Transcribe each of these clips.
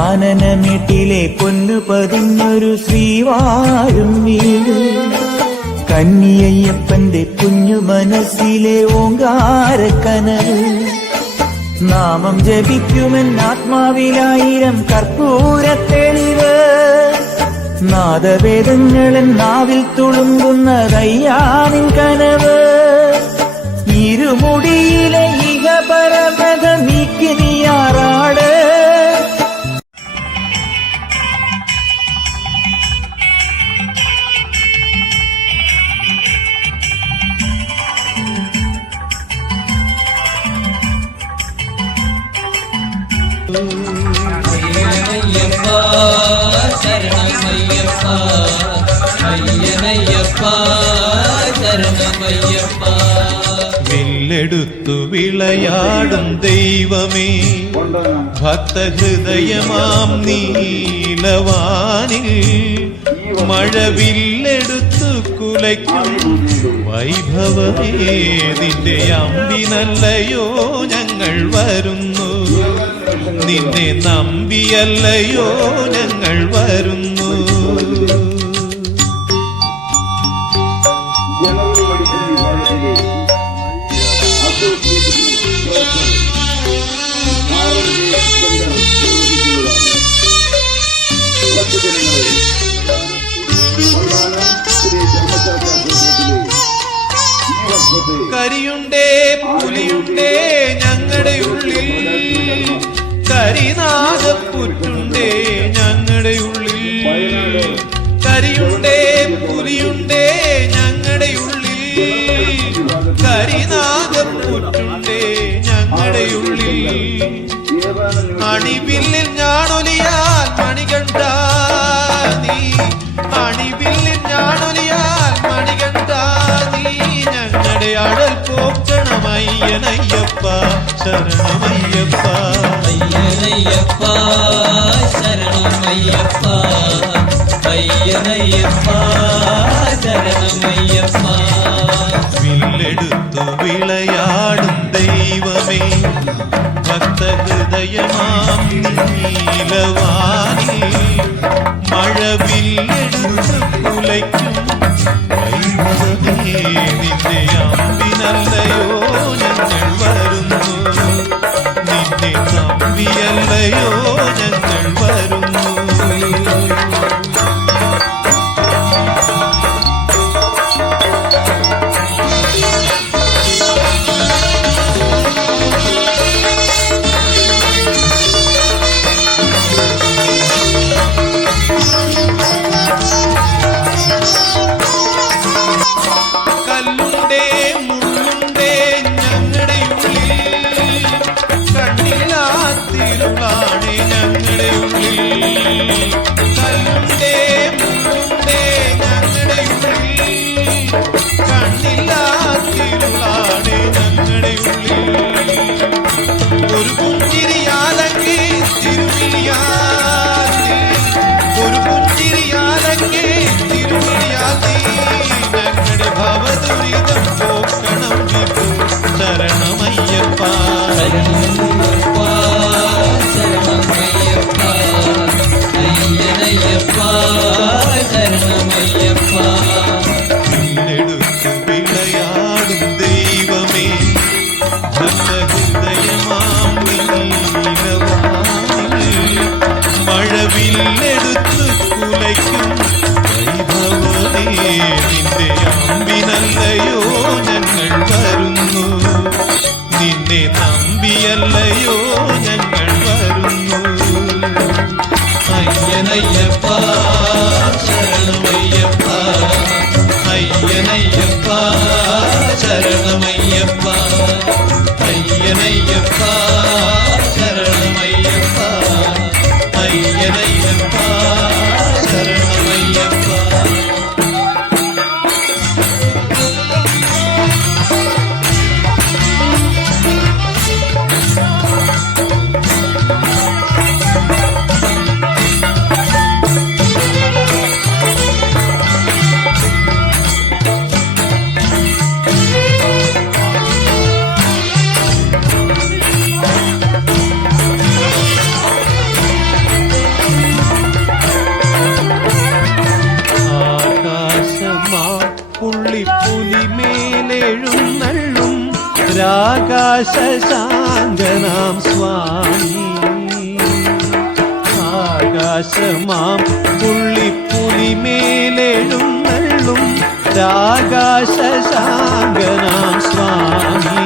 കാനനമേട്ടിലെ പൊന്നു പതിഞ്ഞൊരു ശ്രീവാഴും വീട്, കന്നിയയ്യപ്പന്റെ കുഞ്ഞു മനസ്സിലെ ഓങ്കാരക്കനവ്. നാമം ജപിക്കുമെന്നാത്മാവിലായിരം കർപ്പൂരത്തെളിവ്, നാദവേദങ്ങളൻ നാവിൽ തുളുമ്പുന്നതയ്യാനിൻ കനവ്. ഇരുമുടിയിലെ ഇഹപരമത നീക്കി നീയാറാട്. അയ്യനയ്യപ്പ ശരണമയ്യപ്പ, അയ്യനയ്യപ്പ ശരണമയ്യപ്പ. വില്ലെടുത്തു വിളയാടും ദൈവമേ, ഭക്തഹൃദയമാം നീലവാനിൽ മഴവില്ലെടുത്തു കുലയ്ക്കും വൈഭവമേ, നിന്റെ അമ്പിനല്ലയോ ഞങ്ങൾ വരുന്നു, നിന്നെ നമ്പിയല്ലയോ ഞങ്ങൾ വരുന്നു. കരിയുണ്ടേ പുലിയുണ്ടേ ഞങ്ങളുടെ ഉള്ളിൽ, കരിനാഗപ്പുറ്റുണ്ടേ ഞങ്ങളുടെ ഉള്ളിൽ. കരിയുണ്ടേ പുലിയുണ്ടേ ഞങ്ങളുടെ ഉള്ളിൽ, കരിനാഗപ്പുറ്റുണ്ടേ ഞങ്ങളുടെ ഉള്ളിൽ. അണിവില്ലിൽ ഞാണൊലിയാൽ മണികണ്ഠ നീ, അണിവില്ലിൽ ഞാണൊലിയാൽ മണികണ്ഠ നീ. ഞങ്ങളുടെ അഴൽ പോക്കണമയ്യനയ്യപ്പ ശരണമയ്യപ്പ. അയ്യനയ്യപ്പ ശരണമയ്യപ്പ, അയ്യനയ്യപ്പ ശരണമയ്യപ്പ. വില്ലെടുത്തു വിളയാടും ദൈവമേ, ഭക്തഹൃദയമാം നീലവാനിൽ മഴവില്ലെടുത്തു കുലയ്ക്കും വൈഭവമേ, നിന്റെ അമ്പിനല്ലയോ ഞങ്ങൾ വരുന്നു, നിന്നെ നമ്പിയല്ലയോ ഞങ്ങൾ വരുന്നു. ഒരു പുഞ്ചിരിയാലങ്ങേ തിരുമിഴിയാൽ നീ, ഞങ്ങളുടെ ഭവദുരിതം പോക്കണം വിഭു ശരണമയ്യപ്പ. ശരണമയ്യപ്പ ശരണമയ്യപ്പ, അയ്യനയ്യപ്പ ശരണമയ്യപ്പ. വില്ലെടുത്തു വിളയാടും ദൈവമേ, ഭക്തഹൃദയമാം നീലവാനിൽ മഴവില്ലെടുത്തു കുലയ്ക്കും വൈഭവമേ, നിന്റെ അമ്പിനല്ലയോ ഞങ്ങൾ വരുന്നു, നിന്നെ നമ്പിയല്ലയോ ഞങ്ങൾ വരുന്നു. അയ്യനയ്യപ്പ ശരണമയ്യപ്പ, അയ്യനയ്യപ്പ ശരണമയ്യപ്പ, അയ്യനയ്യപ്പ ശരണമയ്യപ്പ, അയ്യനയ്യപ്പ. ആകാശശാങ്കനാം സ്വാമി ആകാശമാം പുള്ളിപ്പുലിമേലെഴുന്നള്ളും ആകാശശാങ്കനാം സ്വാമി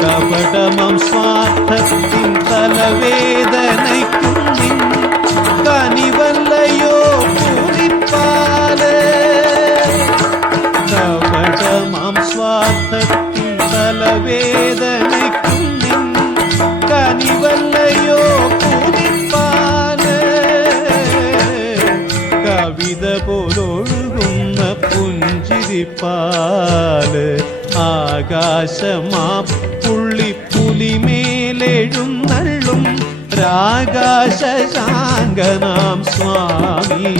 കപടമം സ്വാർത്ഥത്തിൻ തലവേദനയ്ക്കും നിൻ കനിവല്ലയോ പൂരിപ്പാല് കപടമം സ്വാർത്ഥത്തിൻ തലവേദനയ്ക്കും നിൻ കനിവല്ലയോ പൂരിപ്പാല് കവിത പോലൊഴുകുന്ന പുഞ്ചിരിപ്പാല് ആകാശമാ പുള്ളിപ്പുലിമേലെഴുന്നള്ളും രാകാശശാങ്കനാം സ്വാമി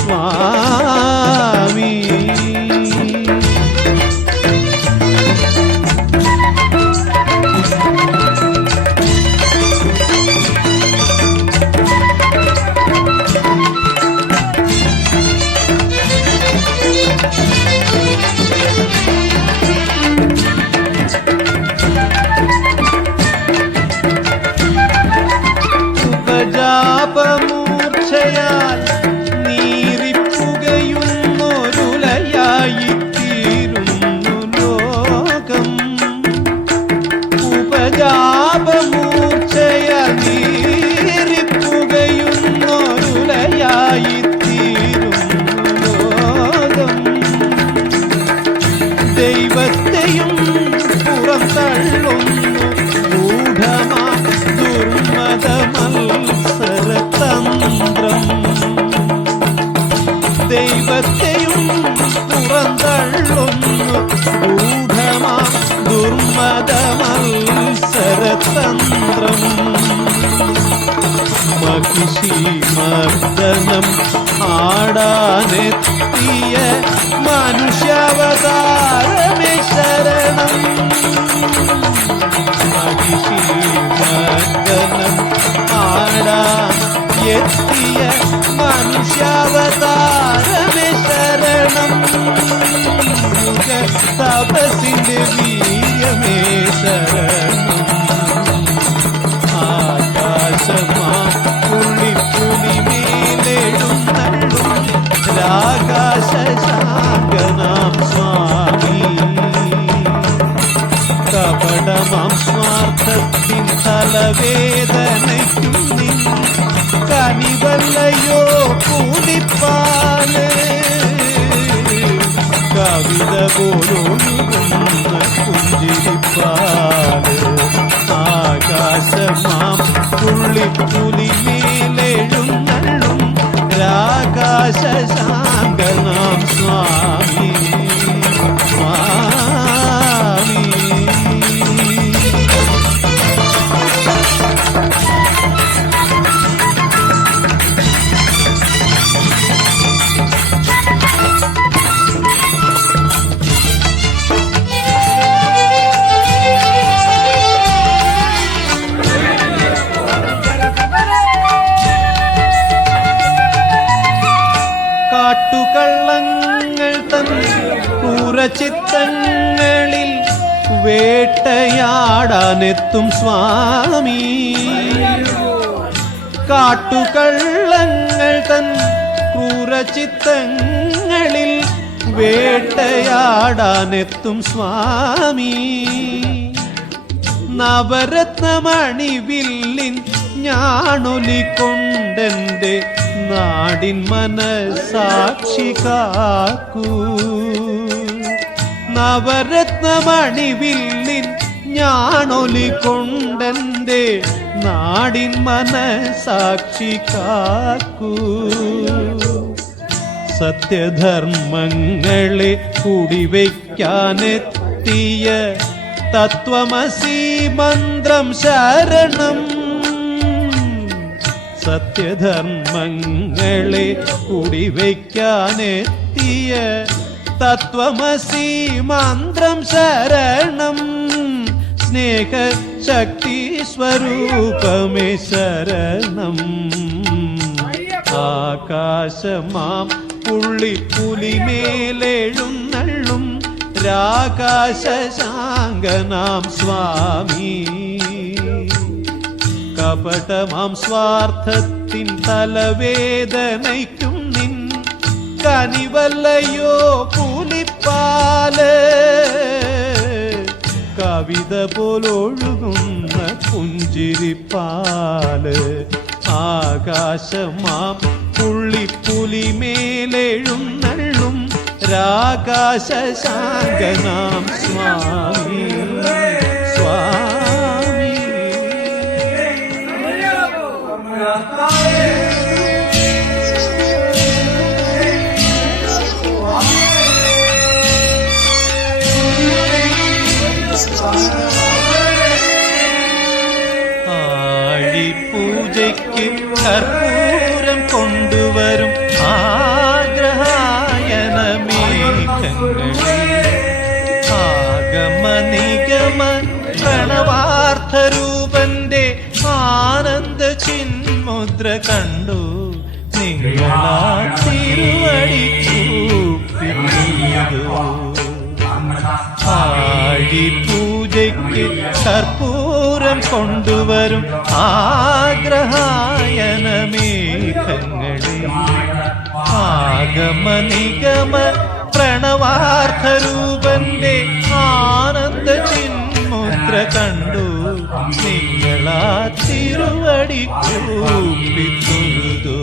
സ്വാമി ഉപജാപമൂർച്ഛയാൽ നീറിപ്പുകയുന്നൊരുലയായിത്തീരുന്നു ലോകം ഉപജാപമൂർച്ഛയാൽ നീറിപ്പുകയുന്നൊരുലയായിത്തീരുന്നു ലോകം ദൈവത്തെയും പുറന്തള്ളുന്നു ഗൂഢമാ ദുർമതമത്സരതന്ത്രം ദൈവത്തെയും പുറന്തള്ളുന്നു ഗൂഢമാ ദുർമതമത്സരതന്ത്രം മഹിഷി മർദ്ദനം ആടാനെത്തിയ മനുഷ്യാവതാരമേ ശരണം മഹിഷി മർദ്ദനം ആടാൻ എത്തിയ മനുഷ്യാവതാരമേ ശരണം യുഗ തപസിന്റെ വീര്യമേ ശരണം ആകാശമാ പുള്ളിപ്പുലിമേലെഴുന്നള്ളും രാകാശശാങ്കനാം സ്വാമി കപടമാം സ്വാർത്ഥത്തിൻ തലവേദനയ്ക്കും നിൻ കനിവല്ലയോ കൂടിപ്പാല് കവിത പോലൊഴുകുന്ന പുഞ്ചിരിപ്പാല് ആകാശമാം പുള്ളിപ്പുലിമേലെഴുന്നള്ളും രാകാശശാങ്കനാം സ്വാമി സ്വാമി കാട്ടുകള്ളങ്ങൾ തൻ ക്രൂരചിത്തങ്ങളിൽ വേട്ടയാടാനെത്തും സ്വാമി കാട്ടുകള്ളങ്ങൾ തൻ ക്രൂരചിത്തങ്ങളിൽ വേട്ടയാടാനെത്തും സ്വാമി നവരത്നമണിവില്ലിൻ ഞാണൊലിക്കൊണ്ടെന്റെ നാടിൻ മനസാക്ഷി കാക്കൂ നവരത്നമണിവില്ലിൻ ഞാണൊലിക്കൊണ്ടെന്റെ നാടിൻ മനസാക്ഷി കാക്കൂ സത്യധർമ്മങ്ങളെ കുടിവയ്ക്കാനെത്തിയ തത്വമസി മന്ത്രം ശരണം സത്യധർമ്മങ്ങളെ കുടിവയ്ക്കാനെത്തിയ തത്വമസി മന്ത്രം ശരണം സ്നേഹശക്തി സ്വരൂപമേ ശരണം ആകാശമാം പുള്ളിപ്പുലിമേലെഴുന്നള്ളും രാകാശശാങ്കനാം സ്വാമി. കപടമാം സ്വാർത്ഥത്തിൻ തലവേദനയ്ക്കും നിൻ കനിവല്ലയോ പുലിപ്പാല്. കവിത പോലൊഴുകുന്ന പുഞ്ചിരിപ്പാല്. ആകാശമാം പുള്ളിപ്പുലിമേലെഴുന്നള്ളും രാകാശശാങ്കനാം സ്വാമി. സ്വാമി ആഴിപൂജയ്ക്ക് കർപ്പൂരം കൊണ്ടുവരും ആഗ്രഹായനമേഘങ്ങളെ. ആഗമ നിഗമ പ്രണവാർത്ഥരൂപന്റെ ആനന്ദ ചിന്മുദ്ര കണ്ടു നിങ്ങളാ തിരുവടി ചൂപ്പിടുന്നു. ആഴിപൂജയ്ക്ക് കർപ്പൂരം കൊണ്ടുവരും ആഗ്രഹായനമേഘങ്ങളെ. ആഗമ നിഗമ പ്രണവാർത്ഥരൂപന്റെ ആനന്ദ ചിന്മുദ്ര കണ്ടു നിങ്ങളാ തിരുവടി കൂപ്പിത്തൊഴുതു.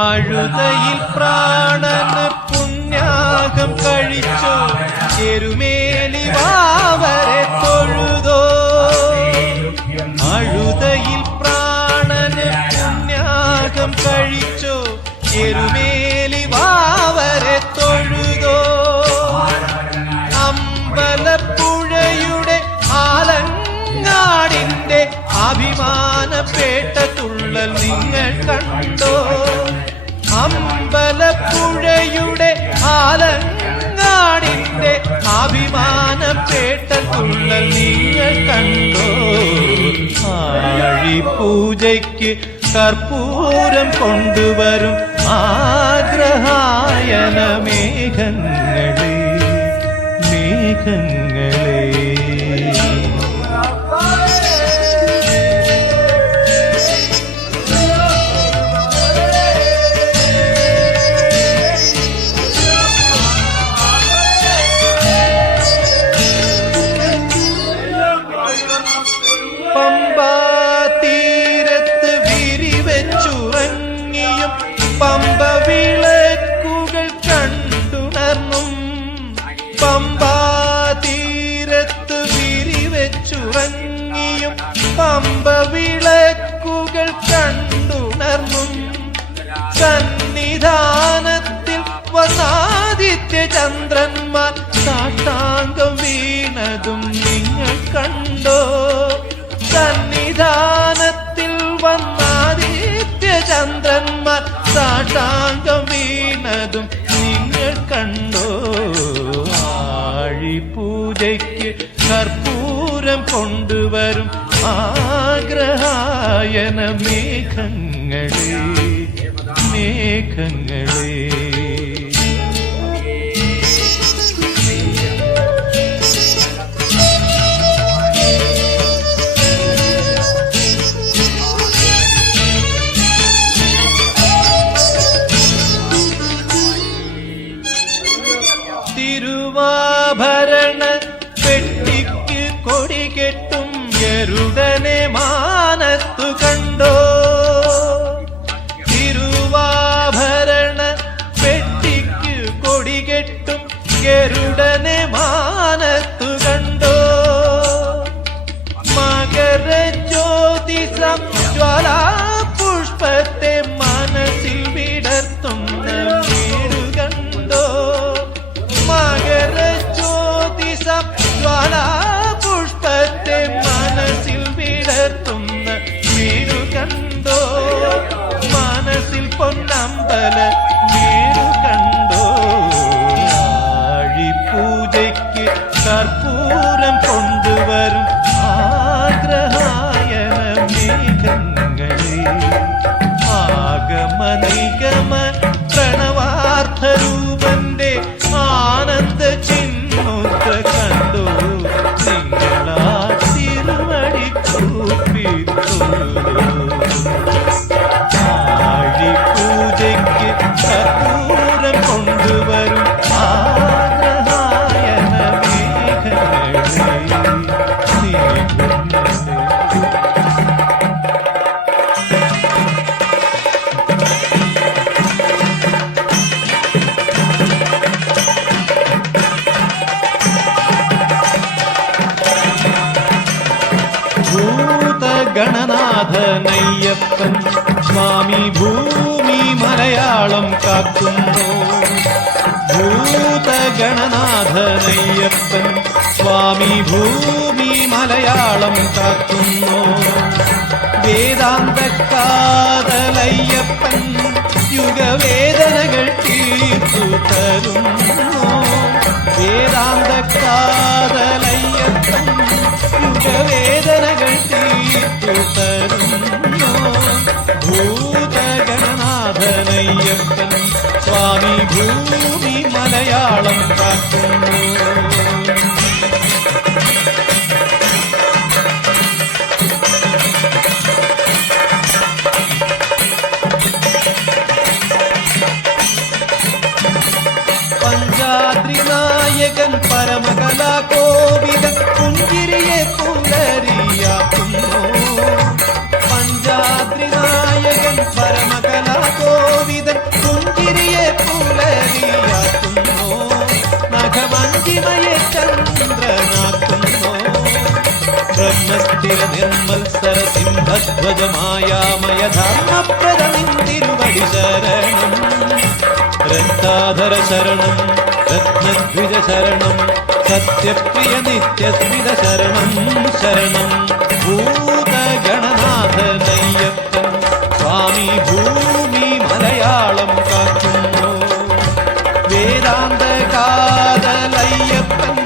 അഴുതയിൽ പ്രാണന് പുണ്യാകം കഴിച്ചോ എരുമേലി വാവരെ തൊഴുതോ. അഴുതയിൽ പ്രാണന് പുണ്യാകം കഴിച്ചോ എരുമേലി വാവരെ തൊഴുതോ. അമ്പലപ്പുഴയുടെ ആലങ്ങാടിന്റെ അഭിമാനപേട്ട തുള്ളൽ നിങ്ങൾ കണ്ടോ. അമ്പലപ്പുഴയുടെ ആലങ്ങാടിന്റെ അഭിമാനപേട്ട തുള്ളൽ നിങ്ങൾ കണ്ടോ. ആഴിപൂജയ്ക്ക് കർപ്പൂരം കൊണ്ടുവരും ആഗ്രഹായനമേഘങ്ങളെ. മേഘങ്ങളെ പമ്പാതീരത്ത് വിരിവെച്ചുറങ്ങിയും പമ്പ വിളക്കുകൾ കണ്ടുണർന്നും. പമ്പാതീരത്ത് വിരിവെച്ചുറങ്ങിയും പമ്പ വിളക്കുകൾ കണ്ടുണർന്നും. സന്നിധാനത്തിൽ വന്നാദിത്യ ചന്ദ്രന്മാർ സാഷ്ടാംഗം വീണതും നിങ്ങൾ കണ്ടോ. സന്നിധാനത്തിൽ വന്നാദിത്യ ചന്ദ്രന്മാർ സാഷ്ടാംഗം വീണതും നിങ്ങൾ കണ്ടോ. ആഴിപൂജയ്ക്ക് കർപ്പൂരം കൊണ്ടുവരും ആഗ്രഹായനമേഘങ്ങളെ. മേഘങ്ങളെ തിരുവാഭരണ പെട്ടിക്ക് കൊടികെട്ടും ഗരുഡനെ മാനത്തു കണ്ടോ. തിരുവാഭരണ പെട്ടിക്ക് കൊടികെട്ടും ഗരുഡനെ മാനത്തു കണ്ടോ. മകര ജ്യോതിസം ജ്വാലാപുഷ്പത്തെ മനസ്സിൽ വിടർത്തുന്ന വീടു കണ്ടോ. മകര ജ്യോതിസം ജ്വാലാപുഷ്പത്തെ മനസ്സിൽ വിടർത്തുന്ന വീടു കണ്ടോ. മനസ്സിൽ പൊന്നമ്പല വീടു കണ്ടോ. ഭൂതഗണനാഥനയ്യപ്പൻ സ്വാമി ഭൂമി മലയാളം കാക്കുന്നു. ഭൂതഗണനാഥനയ്യപ്പൻ സ്വാമി ഭൂമി മലയാളം കാക്കുന്നു. വേദാന്തക്കാതലയ്യപ്പൻ യുഗവേദനകൾ തീർത്തു തരുന്നു. വേദാന്തക്കാതലയ്യപ്പൻ യുഗവേദനകൾ തീർത്തു തരുന്നു. ഭൂതഗണനാഥനയ്യപ്പൻ സ്വാമി ഭൂമി മലയാളം കാക്കുന്നു. പഞ്ചാദ്രിനായകൻ പരമകലാകോവിദൻ പുഞ്ചിരിയെ പുലരിയാക്കുന്നു. പഞ്ചാദ്രിനായകൻ പരമകലാകോവിദൻ പുഞ്ചിരിയെ പുലരിയാക്കുന്നു. നഖമഞ്ജിമയെ ചന്ദ്രനാക്കുന്നു. ബ്രഹ്മസ്ഥിര നിർമ്മത്സര സിംഹധ്വജമായാമയ ധർമ്മപ്രദമിന്തിരുവടി ശരണം. രക്താധര ശരണം രത്നദ്വിജ ശരണം സത്യപ്രിയ നിത്യസ്മിത ശരണം ശരണം. ഭൂതഗണനാഥനയ്യപ്പൻ സ്വാമി ഭൂമി മലയാളം കാക്കുന്നു. വേദാന്തകാതലയ്യപ്പൻ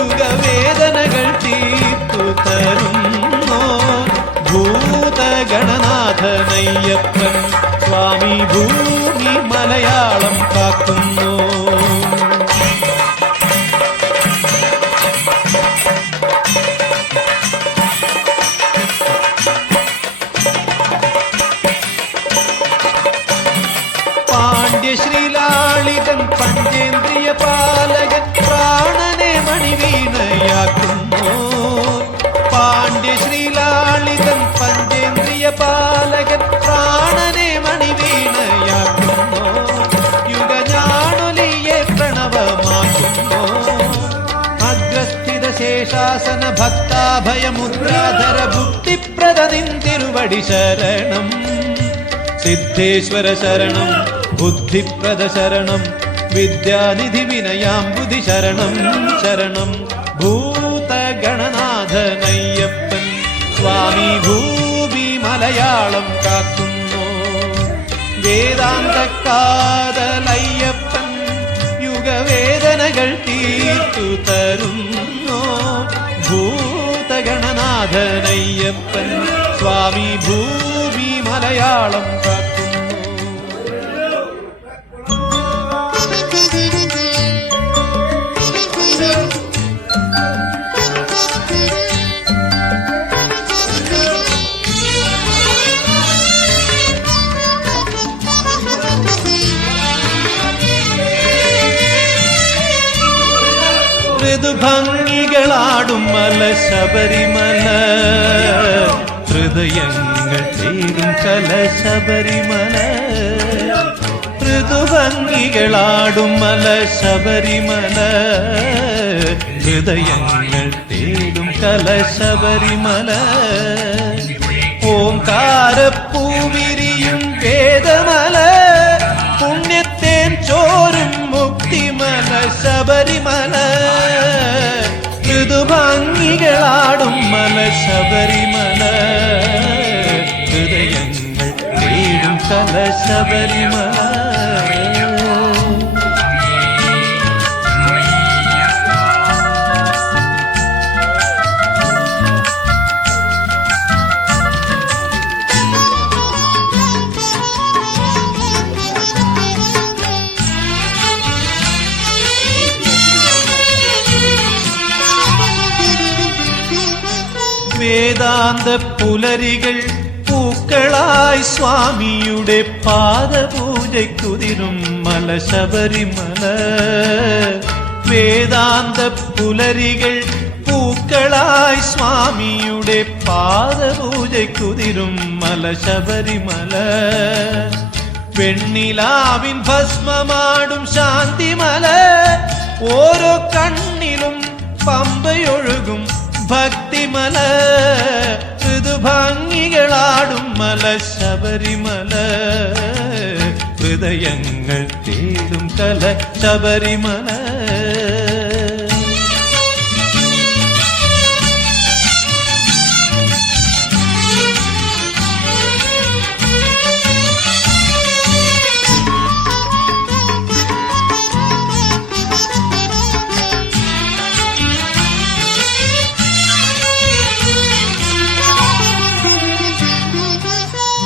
യുഗവേദനകൾ തീർത്തു തരുന്നു. ഭൂതഗണനാഥനയ്യപ്പൻ സ്വാമി ഭൂമി മലയാളം കാക്കുന്നു. പാണ്ഡ്യശ്രീലാളിതൻ പഞ്ചേന്ദ്രിയ പാലകൻ പ്രാണനെ മണിവീണയാക്കുന്നു. പാണ്ഡ്യശ്രീലാളിതൻ പഞ്ചേന്ദ്രിയ പാലകൻ പ്രാണനെ മണിവീണയാക്കുന്നു. യുഗഞാണൊലിയെ പ്രണവമാക്കുന്നു. അഗ്രസ്ഥിത ശേഷാസന ഭക്താഭയമുദ്രാധര ഭുക്തിപ്രദ നിന്തിരുവടി ശരണം. സിദ്ധേശ്വര ശരണം ബുദ്ധിപ്രദ ശരണം വിദ്യാനിധി വിനയാംബുധി ശരണം ശരണം. ഭൂതഗണനാഥനയ്യപ്പൻ സ്വാമി ഭൂമി മലയാളം കാക്കുന്നു. വേദാന്തക്കാതലയ്യപ്പൻ യുഗവേദനകൾ തീർത്തു തരുന്നു. ഭൂതഗണനാഥനയ്യപ്പൻ സ്വാമി ഭൂമി മലയാളം കാക്കുന്നു. ഋതുഭംഗികളാടും മല ശബരിമല ഹൃദയങ്ങൾ തേടും കല ശബരിമല. ഋതുഭംഗികളാടും മല ശബരിമല ഹൃദയങ്ങൾ തേടും കല ശബരിമല. ഓംകാരപ്പൂവിരിയും വേദമല പുണ്യത്തേൻ ചോരും മുക്തിമല ശബരിമല. ഋതുഭംഗികളാടും മല ശബരിമല ഹൃദയങ്ങൾ തേടും കല ശബരിമല. വേദാന്ത പുലരികൾ പൂക്കളായി സ്വാമിയുടെ പാദപൂജയ്ക്കുതിരും മല ശബരിമല. വേദാന്ത പുലരികൾ പൂക്കളായി സ്വാമിയുടെ പാദപൂജയ്ക്കുതിരും മല ശബരിമല. വെണ്ണിലാവിൻ ഭസ്മമാടും ശാന്തിമല ഓരോ കണ്ണിലും പമ്പയൊഴുകും ഭക്തിമല. ശബരിമല ഹൃദയങ്ങൾ തേടും കല ശബരിമല.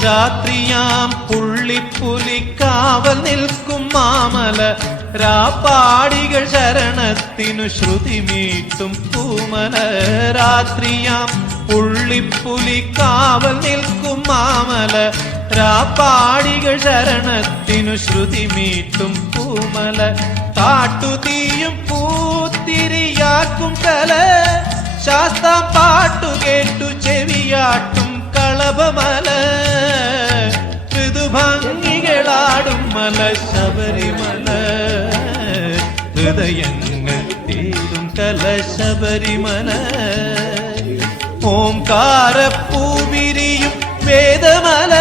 രാത്രിയാം പുള്ളിപ്പുലിക്കാവൽ നിൽക്കും മാമല രാപ്പാടികൾ ശരണത്തിനു ശ്രുതി മീട്ടും പൂമല. രാത്രിയാം പുള്ളിപ്പുലിക്കാവൽ നിൽക്കും മാമല രാപ്പാടികൾ ശരണത്തിനു ശ്രുതി മീട്ടും പൂമല. കാട്ടുതീയും പൂത്തിരിയാക്കും കല ശാസ്താം പാട്ടുകേട്ടു ചെവിയാട്ടും കളഭമല. ഋതുഭംഗികളാടും മല ശബരിമല ഹൃദയങ്ങൾ തേടും കല ശബരിമല. ഓംകാരപ്പൂവിരിയും വേദമല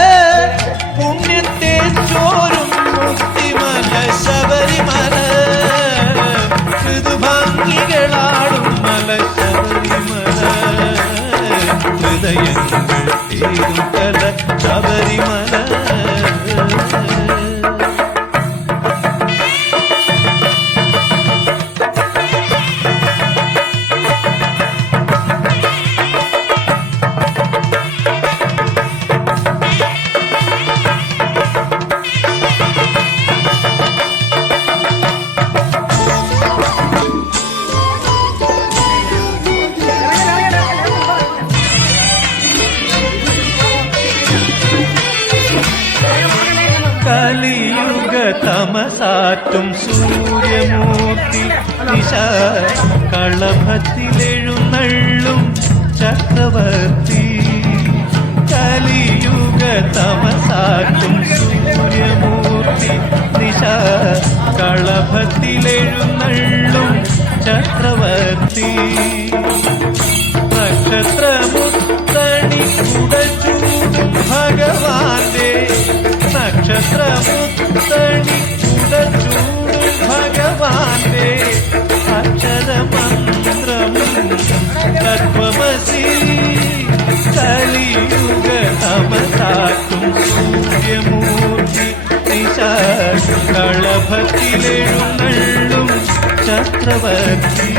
പുണ്യത്തെ ചോരും മുക്തിമല ശബരിമല. ഋതുഭംഗികളാടും മല ശബരിമല ഹൃദയങ്ങൾ തേടും കല ശബരിമല. കലിയുഗ തമസാറ്റും സൂര്യമൂർത്തി നിശ കളഭത്തിലെഴുന്നള്ളും ചക്രവർത്തി. കലിയുഗ തമസാറ്റും സൂര്യമൂർത്തി നിശ കളഭത്തിലെഴുന്നള്ളും ചക്രവർത്തി. നക്ഷത്രമുത്തണി കുടചൂടും ഭഗവാന്റെ നക്ഷത്രമുത്തണി കുടചൂടും ഭഗവാന്റെ അക്ഷരമന്ത്രം തത്വമസി. കലിയുഗ തമസാക്കും സൂര്യമൂർത്തി നിശ കളഭത്തിലെഴുന്നള്ളും ചക്രവർത്തി.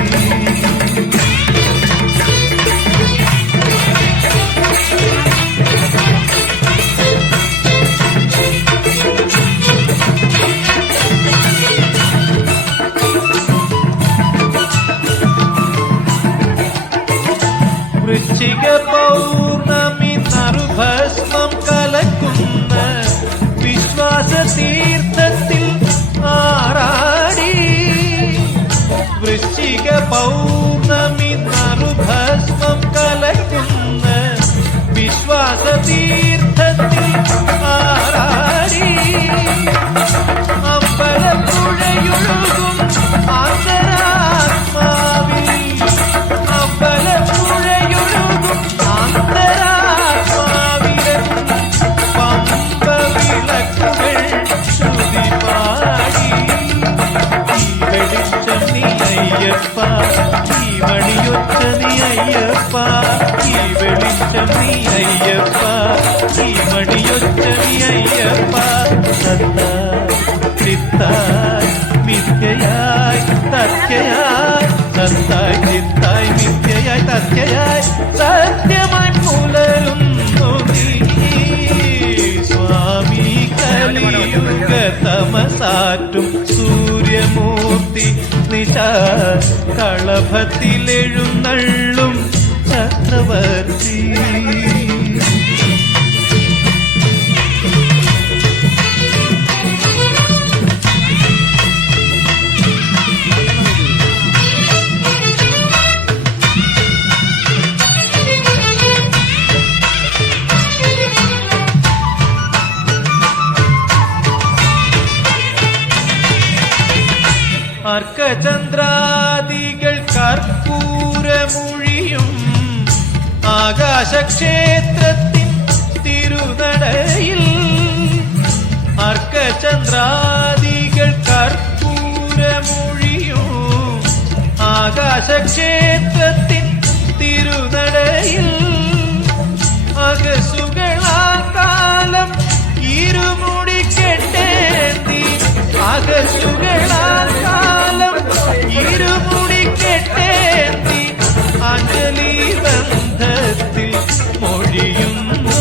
വൃശ്ചിക പൗർണമി നറുഭസ്മം കലക്കുന്ന വിശ്വാസ തീർത്ഥത്തിൽ ആറാടി. വൃശ്ചിക പൗർണമി നറുഭസ്മം കലക്കുന്ന വിശ്വാസ തീർത്ഥത്തിൽ ആറാടി. അമ്പലപ്പുഴയൊഴുകും ആന്തരാത്മാവിൽ അമ്പലപ്പുഴയൊഴുകും ആന്തരാത്മാവിലെ പമ്പ വിളക്കുകൾ ശ്രുതി പാടി. ഈ വെളിച്ചം നീ അയ്യപ്പ ഈ മണിയൊച്ച നീ അയ്യപ്പ ഈ വെളിച്ചം നീ അയ്യപ്പ ഈ മണിയൊച്ച നീ അയ്യപ്പ. സത്തായി ചിത്തായി മിഥ്യയായി തഥ്യയായി സത്തായി ചിത്തായി മിഥ്യയായി തഥ്യയായി സത്യമായി പുലരുന്നു നീ സ്വാമി. കലിയുഗ തമസാറ്റും സൂര്യമൂർത്തി നിശ കളഭത്തിലെഴുന്നള്ളും ചക്രവർത്തി. അർക്കചന്ദ്രാദികൾ കർപ്പൂരമൊഴിയും ആകാശക്ഷേത്രത്തിൻ തിരു തിരുനടയിൽ അർക്കചന്ദ്രാദികൾ കർപ്പൂരമൊഴിയും ആകാശക്ഷേത്രത്തിൻ തിരുനടയിൽ അകസുകളാൽ കാലം ഇരുമുടി കെട്ടേന്തി അകസുകളാൽ കാലം ഇരുമുടി കെട്ടേന്തി അഞ്ജലി ബന്ധത്തിൽ മൊഴിയുന്നു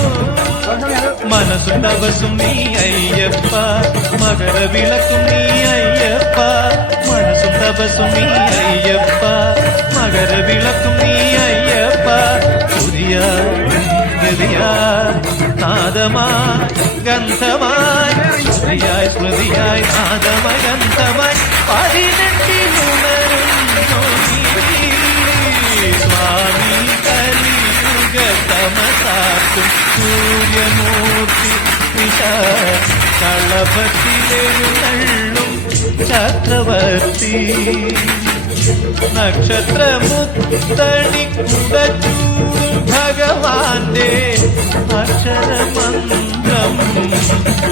മനസ്സും തപസ്സും നീ അയ്യപ്പ മകരവിളക്കും നീ അയ്യപ്പ മനസ്സും തപസ്സും നീ അയ്യപ്പ മകരവിളക്കും നീ അയ്യപ്പ പുതിയ ഗതിയായി നാദമായി ഗന്ധമായി സ്മൃതിയായി നാദമായി ഗന്ധമായി പതിനെട്ടിലുണരുന്നു സ്വാമി കലിയുഗ തമസാക്കും സൂര്യമൂർത്തി നിശ കളഭത്തിലെഴുന്നള്ളും ചക്രവർത്തി നക്ഷത്രമുത്തണി കുടച്ചൂടും ഭഗവാന്റെ അക്ഷരമന്ത്രം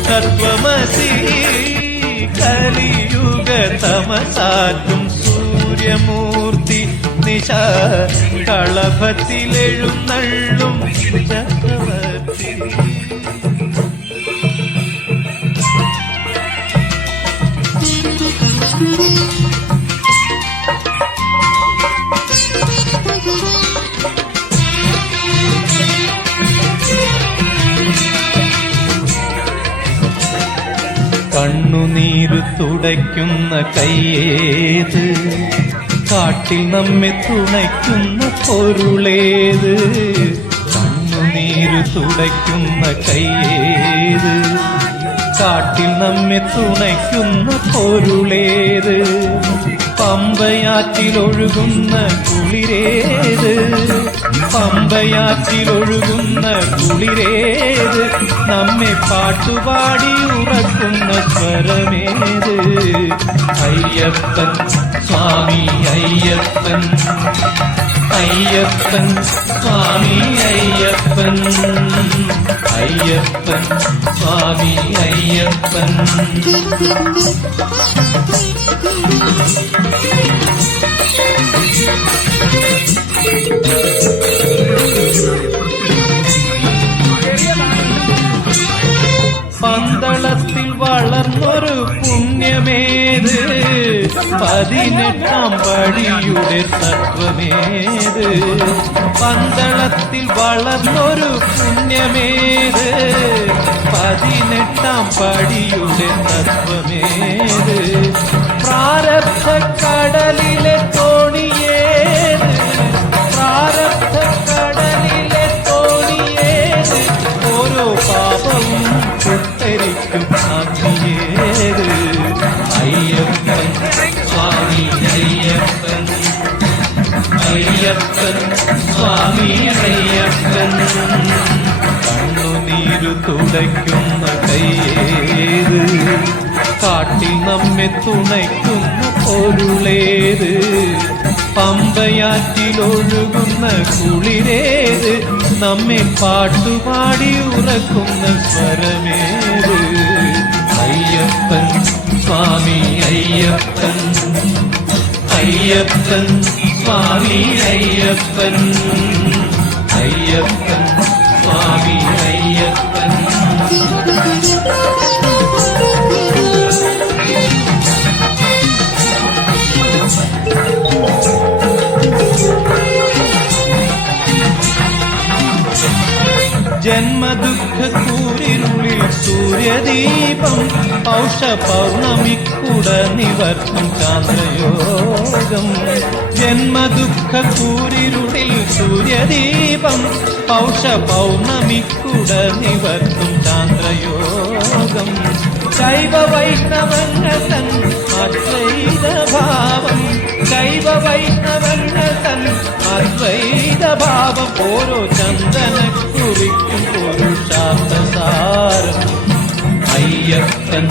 തത്വമസി കലിയുഗ തമസാക്കും സൂര്യമൂർത്തി നിശ കളഭത്തിലെഴുന്നള്ളും ചക്രവർത്തി കണ്ണുനീരു തുടയ്ക്കുന്ന കയ്യേത് കാട്ടിൽ നമ്മെ തുണയ്ക്കുന്ന പൊരുളേത് കണ്ണുനീരു തുടയ്ക്കുന്ന കയ്യേത് കാട്ടിൽ നമ്മെ തുണയ്ക്കുന്ന പൊരുളേത് പമ്പയാറ്റിലൊഴുകുന്ന കുളിരേത് പമ്പയാറ്റിലൊഴുകുന്ന കുളിരേത് നമ്മെ പാട്ടുപാടി ഉറക്കുന്ന സ്വരമേത് അയ്യപ്പൻ സ്വാമി അയ്യപ്പൻ അയ്യപ്പൻ സ്വാമി അയ്യപ്പൻ അയ്യപ്പൻ സ്വാമി അയ്യപ്പൻ പന്തളത്തിൽ വളർന്നൊരു പുണ്യമേത് 18 പടിയുടെ തത്വമേത് പന്തളത്തിൽ വളർന്നൊരു പുണ്യമേത് 18 പടിയുടെ തത്വമേത് പ്രാരബ്ധ കടലിലെ തോണിയേത് പ്രാരബ്ധ കടലിലെ തോണിയേത് ഓരോ പാപവും കുത്തരിക്കും അഗ്നിയേത് അയ്യപ്പൻ സ്വാമി അയ്യപ്പൻ അയ്യപ്പൻ സ്വാമി അയ്യപ്പൻ കണ്ണുനീരു തുടയ്ക്കുന്ന കയ്യേത് കാട്ടിൽ നമ്മെ തുണയ്ക്കുന്ന പൊരുളേത് പമ്പയാറ്റിലൊഴുകുന്ന കുളിരേത് നമ്മെ പാട്ടുപാടി ഉറക്കുന്ന സ്വരമേത് അയ്യപ്പൻ സ്വാമി അയ്യപ്പൻ അയ്യപ്പൻ സ്വാമി അയ്യപ്പൻ അയ്യപ്പൻ സ്വാമി അയ്യപ്പൻ ജന്മദുഃഖക്കൂരിനുള്ളിൽ സൂര്യദീപം പൗഷ പൗർണമിക്കുട നിവർത്തും ചാന്ദ്രയോഗം ജന്മദുഃഖക്കൂരിനുള്ളിൽ സൂര്യദീപം പൗഷ പൗർണമിക്കുട നിവർത്തും ചാന്ദ്രയോഗം ശൈവ വൈഷ്ണവങ്ങൾ തൻ അദ്വൈതഭാവം ശൈവ വൈഷ്ണവങ്ങൾ തൻ അദ്വൈതഭാവം ഓരോ ചന്ദനക്കുറിക്കും പുരുഷാർത്ഥസാരം അയ്യപ്പൻ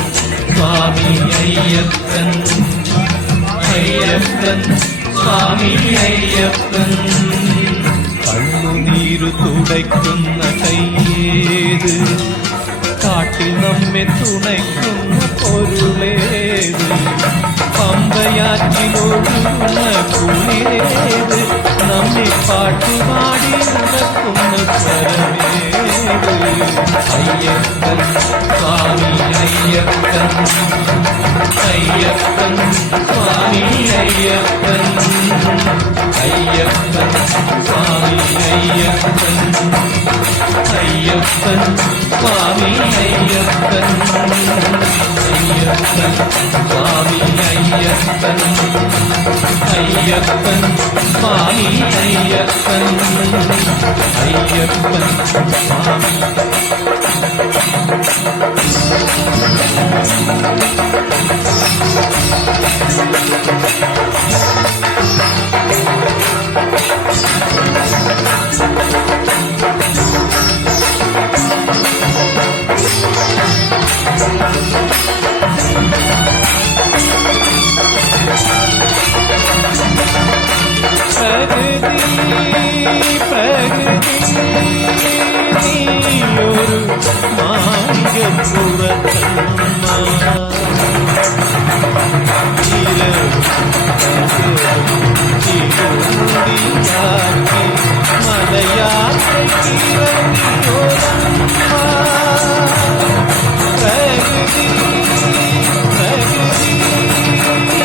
സ്വാമി അയ്യപ്പൻ അയ്യപ്പൻ സ്വാമി അയ്യപ്പൻ കണ്ണുനീരു തുടയ്ക്കുന്ന കയ്യേത്, കാട്ടിൽ നമ്മെ തുണയ്ക്കുന്ന പൊരുളേത്, പമ്പയാറ്റിലൊഴുകുന്ന കുളിരേത്, നമ്മെ പാട്ടുപാടി നടക്കുന്ന സ്വരമേത്. അയ്യപ്പൻ സ്വാമി അയ്യപ്പൻ, അയ്യപ്പൻ സ്വാമി അയ്യപ്പൻ, അയ്യപ്പൻ സ്വാമി അയ്യപ്പൻ, അയ്യപ്പൻ സ്വാമി അയ്യപ്പൻ, അയ്യപ്പൻ സ്വാമി അയ്യപ്പൻ, അയ്യപ്പൻ സ്വാമി അയ്യപ്പൻ, അയ്യപ്പൻ സ്വാമി. പ്രകൃതി നീയൊരു മാർഗപ്പുറത്തമ്മ, ചിരൂടിയാക്കി മലയാത്രയ്ക്കിറങ്ങിയോരമ്മ. പ്രകൃതി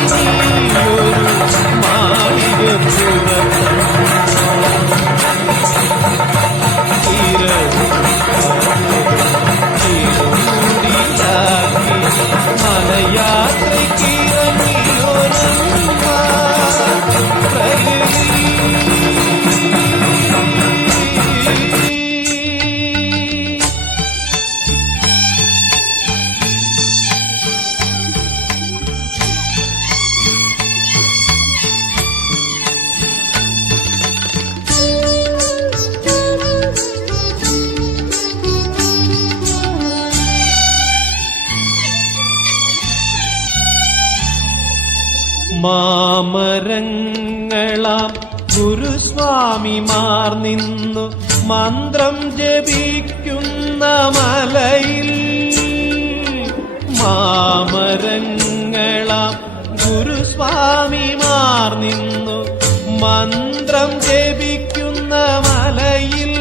നീയൊരു മാർഗപ്പുറത്തമ്മ, മാമരങ്ങളാം ഗുരുസ്വാമിമാർ നിന്നു മന്ത്രം ജപിക്കുന്ന മലയിൽ, മാമരങ്ങളാം ഗുരുസ്വാമിമാർ നിന്നു മന്ത്രം ജപിക്കുന്ന മലയിൽ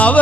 അവ